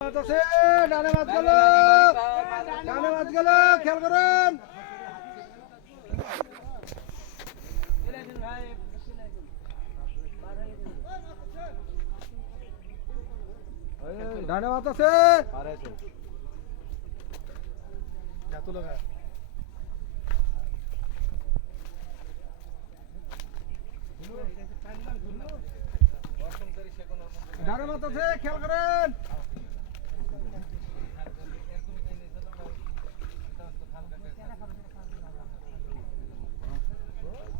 আছে ডানে মাছ গেল খেয়াল করুন। ডানে মাছ আছে ডানে মাছ আছে খেয়াল করেন।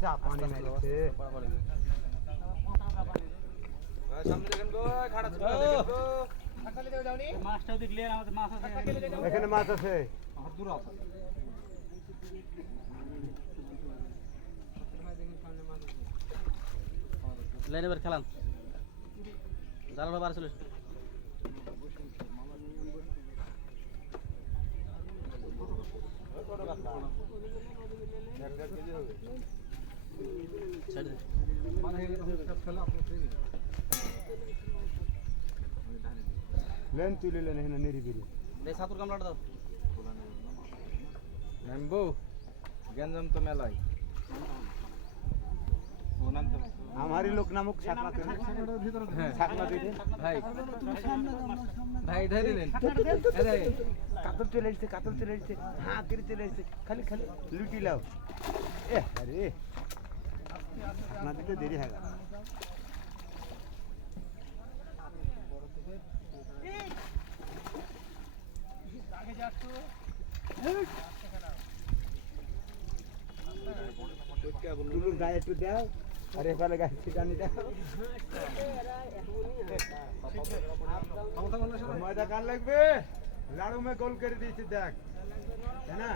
যা পানি মেরেছে এখানে মাছ আছে লাইনে খেলান জানানো বার চলে লেন তুলে লেন এখানে নেড়ি বেরি সাতুর কামলাটা দাও নামবো গেঞ্জাম তো মেলাই আমারই লোক নামক ছাকনা ভাই ভাই ধরে নেন কাতল চলে এসছে হ্যাঁ তীর চলে এসছে খালি খালি লুটি লাও এ আরে ছাকনা দিতে দেরি হয় গেল টুলুর গায়ে একটু দাও আর এপারে গায়ে ছিটানি দাও ময়দা কার লাগবে লাড়ু মে গোল করে দিয়েছি দেখ তাই না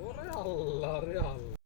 ওরে আল্লাহ রে আল্লাহ।